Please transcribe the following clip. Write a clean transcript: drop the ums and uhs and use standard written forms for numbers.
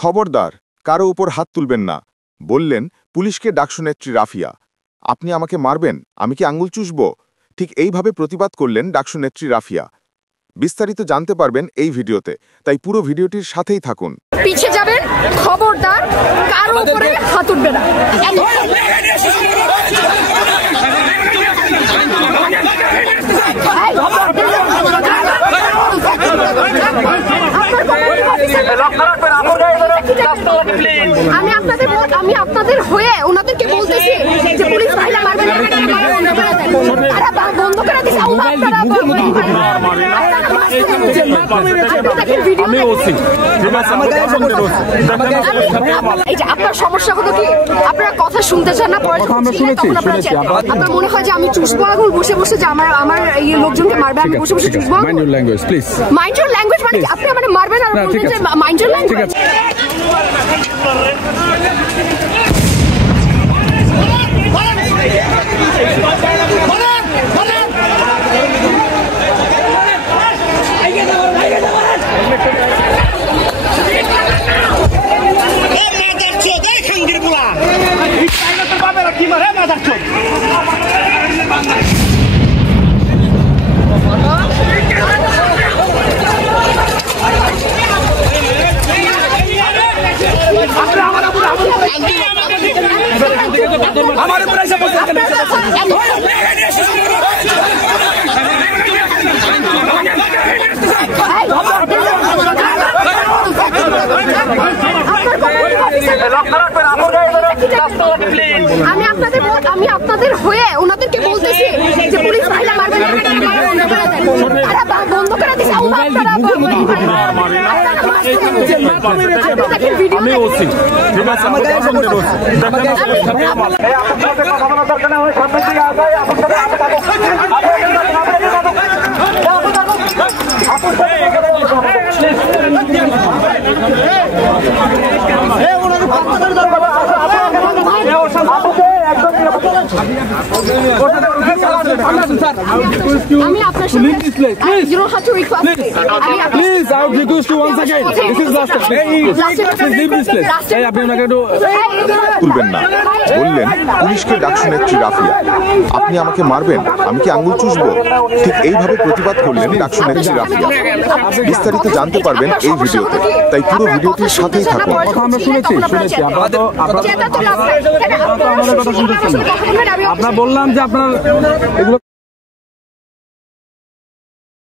খবরদার, কারো উপর হাত তুলবেন না, বললেন পুলিশকে ডাকসুনেত্রী রাফিয়া। আপনি আমাকে মারবেন, আমি কি আঙুল চুষব? ঠিক এইভাবে প্রতিবাদ করলেন ডাকসুনেত্রী রাফিয়া। বিস্তারিত জানতে পারবেন এই ভিডিওতে, তাই পুরো ভিডিওটির সাথেই থাকুন। পিছিয়ে যাবেন, খবরদার, কারো উপরে হাত তুলবেন না। আমি আপনাদের হয়ে ওনাদেরকে বলতেছি যে পুলিশ ভাইরা মারবেন, বন্ধ করে দিচ্ছে। আপনার সমস্যা হলো কি, আপনারা কথা শুনতে চান না। আপনার মনে হয় যে আমি চুষবো আগুন বসে বসে, যে আমার এই লোকজনকে মারবে, আমি বসে বসে চুষবো। মাইন্ড ইউর ল্যাঙ্গুয়েজ মানে আপনি আমাকে মারবেন আর মাইন্ড ইউর ল্যাঙ্গুয়েজ। हमारे पूरा ऐसा बोलते हैं আমি আপনাদের হয়ে ওনাদেরকে বলতেছি যে পুলিশ ভাইরা মারবেন, বন্ধ করে দিচ্ছে। আমি আপনার সাথে you don't have to request me. Please, I would request you once again. This is last time. Please leave this place. Hey, আপনি ওনাকে একটু তুলবেন না, বললেন পুলিশকে ডাকসুনেত্রী রাফিয়া। আপনি আমাকে মারবেন, আমি কি আঙুল চুষব? ঠিক এইভাবে প্রতিবাদ করলেন ডাকসুনেত্রী রাফিয়া। বিস্তারিত জানতে পারবেন এই ভিডিওতে, তাই পুরো ভিডিওটির সাথেই থাকুন। আমরা শুনেছি। আপনারা বললাম যে আপনার এগুলো